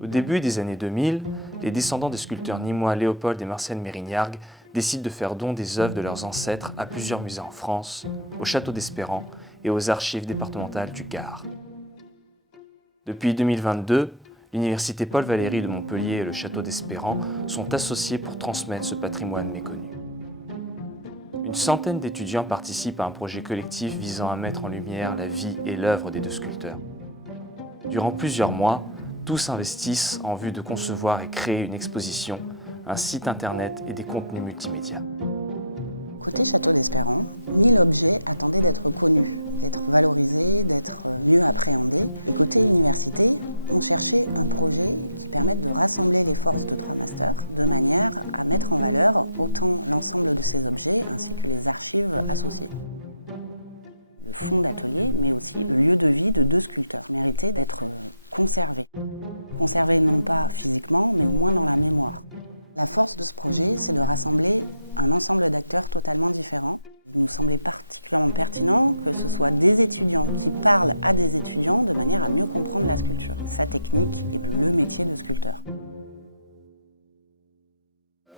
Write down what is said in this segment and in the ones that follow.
Au début des années 2000, les descendants des sculpteurs nîmois Léopold et Marcel Mérignargues décident de faire don des œuvres de leurs ancêtres à plusieurs musées en France, au château d'Espérance et aux archives départementales du Gard. Depuis 2022, l'université Paul Valéry de Montpellier et le château d'Espérance sont associés pour transmettre ce patrimoine méconnu. Une centaine d'étudiants participent à un projet collectif visant à mettre en lumière la vie et l'œuvre des deux sculpteurs. Durant plusieurs mois, tous investissent en vue de concevoir et créer une exposition, un site internet et des contenus multimédia.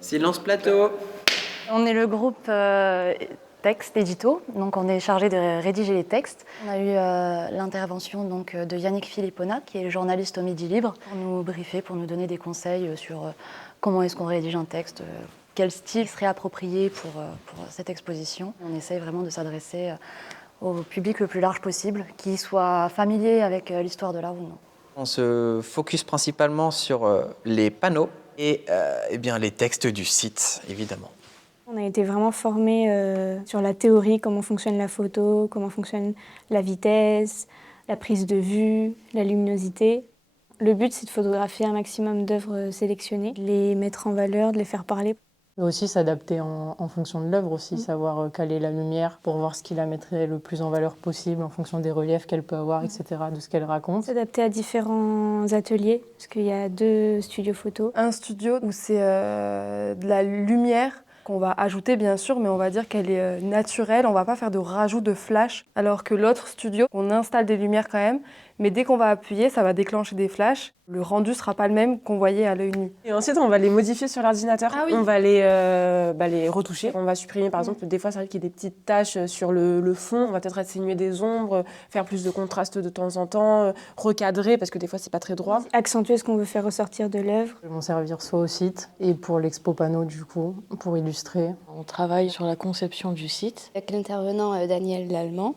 Silence plateau. On est le groupe texte édito, donc on est chargé de rédiger les textes. On a eu l'intervention donc de Yannick Philippona, qui est journaliste au Midi Libre, pour nous briefer, pour nous donner des conseils sur comment est-ce qu'on rédige un texte, quel style serait approprié pour cette exposition. On essaye vraiment de s'adresser au public le plus large possible, qui soit familier avec l'histoire de l'art ou non. On se focus principalement sur les panneaux et bien, les textes du site, évidemment. On a été vraiment formés sur la théorie, comment fonctionne la photo, comment fonctionne la vitesse, la prise de vue, la luminosité. Le but, c'est de photographier un maximum d'œuvres sélectionnées, de les mettre en valeur, de les faire parler. Et aussi s'adapter en fonction de l'œuvre, aussi savoir caler la lumière pour voir ce qui la mettrait le plus en valeur possible en fonction des reliefs qu'elle peut avoir, etc., de ce qu'elle raconte. S'adapter à différents ateliers, parce qu'il y a 2 studios photos. Un studio où c'est de la lumière qu'on va ajouter bien sûr, mais on va dire qu'elle est naturelle, on va pas faire de rajout de flash, alors que l'autre studio, on installe des lumières quand même, mais dès qu'on va appuyer, ça va déclencher des flashs. Le rendu sera pas le même qu'on voyait à l'œil nu. Et ensuite, on va les modifier sur l'ordinateur. Ah oui. On va les retoucher. On va supprimer, par exemple, des fois, ça arrive qu'il y ait des petites taches sur le fond. On va peut-être atténuer des ombres, faire plus de contraste de temps en temps, recadrer, parce que des fois, c'est pas très droit. Accentuer ce qu'on veut faire ressortir de l'œuvre. Ils vont servir soit au site et pour l'expo panneau, du coup, pour illustrer. On travaille sur la conception du site. Avec l'intervenant Daniel Lallemand.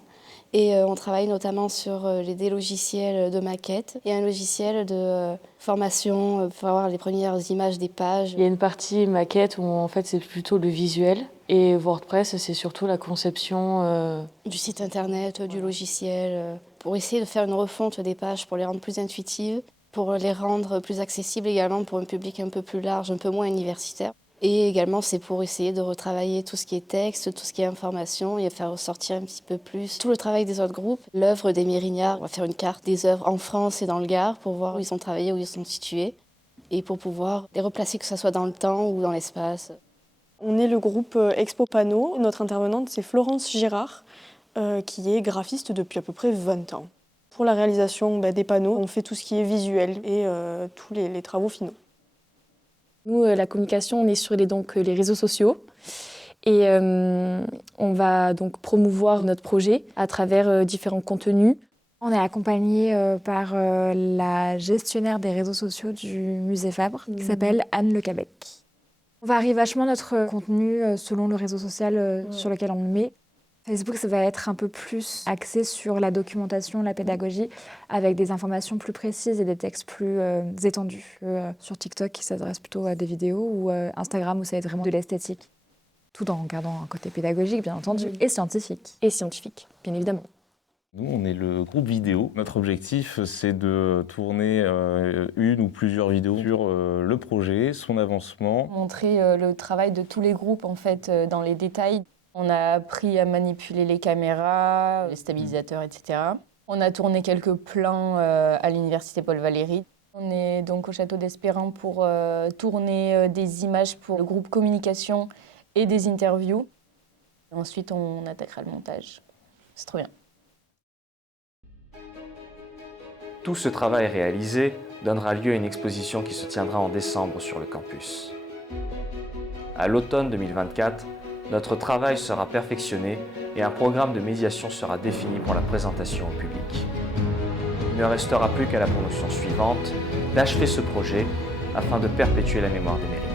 Et on travaille notamment sur des logiciels de maquette et un logiciel de formation pour avoir les premières images des pages. Il y a une partie maquette où en fait c'est plutôt le visuel et WordPress c'est surtout la conception du site internet, du logiciel, pour essayer de faire une refonte des pages pour les rendre plus intuitives, pour les rendre plus accessibles également pour un public un peu plus large, un peu moins universitaire. Et également, c'est pour essayer de retravailler tout ce qui est texte, tout ce qui est information et faire ressortir un petit peu plus tout le travail des autres groupes. L'œuvre des Mérignargues, on va faire une carte des œuvres en France et dans le Gard pour voir où ils ont travaillé, où ils sont situés et pour pouvoir les replacer, que ce soit dans le temps ou dans l'espace. On est le groupe Expo Panneau. Notre intervenante, c'est Florence Girard, qui est graphiste depuis à peu près 20 ans. Pour la réalisation des panneaux, on fait tout ce qui est visuel et tous les travaux finaux. Nous, la communication, on est sur les réseaux sociaux et on va donc promouvoir notre projet à travers différents contenus. On est accompagné par la gestionnaire des réseaux sociaux du musée Fabre, qui s'appelle Anne Le Cabec. On varie vachement notre contenu selon le réseau social sur lequel on le met. Facebook, ça va être un peu plus axé sur la documentation, la pédagogie, avec des informations plus précises et des textes plus étendus. Sur TikTok, qui s'adresse plutôt à des vidéos, ou Instagram, où ça va être vraiment de l'esthétique. Tout en gardant un côté pédagogique, bien entendu, et scientifique. Et scientifique, bien évidemment. Nous, on est le groupe vidéo. Notre objectif, c'est de tourner une ou plusieurs vidéos sur le projet, son avancement. Montrer le travail de tous les groupes, en fait, dans les détails. On a appris à manipuler les caméras, les stabilisateurs, etc. On a tourné quelques plans à l'université Paul Valéry. On est donc au château d'Espérance pour tourner des images pour le groupe communication et des interviews. Et ensuite, on attaquera le montage. C'est trop bien. Tout ce travail réalisé donnera lieu à une exposition qui se tiendra en décembre sur le campus. À l'automne 2024, notre travail sera perfectionné et un programme de médiation sera défini pour la présentation au public. Il ne restera plus qu'à la promotion suivante d'achever ce projet afin de perpétuer la mémoire des mérites.